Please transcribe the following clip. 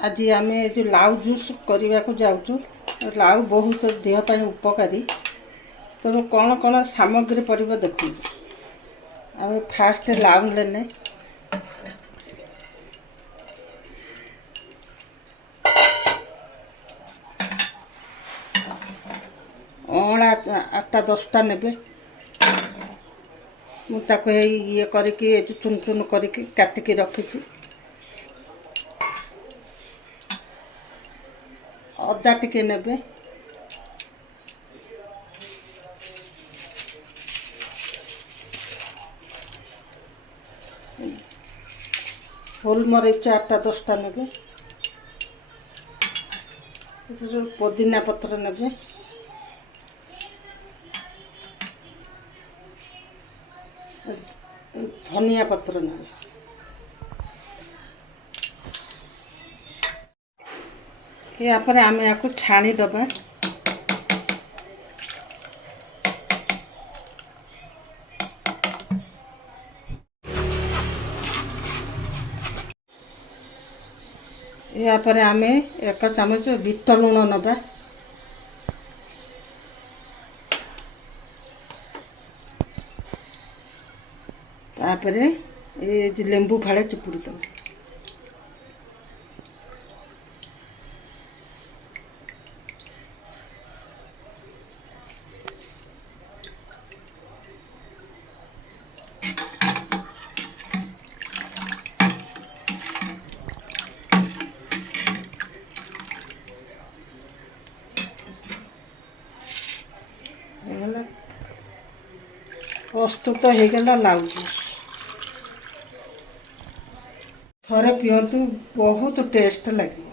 आज आम जो लाउ जूस करने को जाऊँ। लाउ बहुत देहपाई उपकारी। तेणु कौन कौन सामग्री पड़ो देखो। आम फास्ट लाउ लेने अँला 8टा 10टा ने मुझे ये करके चुन चुन करके काटिकी रखी। अदा टिके ने गोलमरीच 8टा 10टा ने पुदीना पत्र ने धनिया पत्र ने यापर आम या छाणी दबा। यापर आम 1 चामच बीट लुण नबा। तापर ये लेंबू फाड़े चिपुड़ी दबा। प्रस्तुत हो गला लाउ जूस। थरे पियंतु बहुत टेस्ट लगे।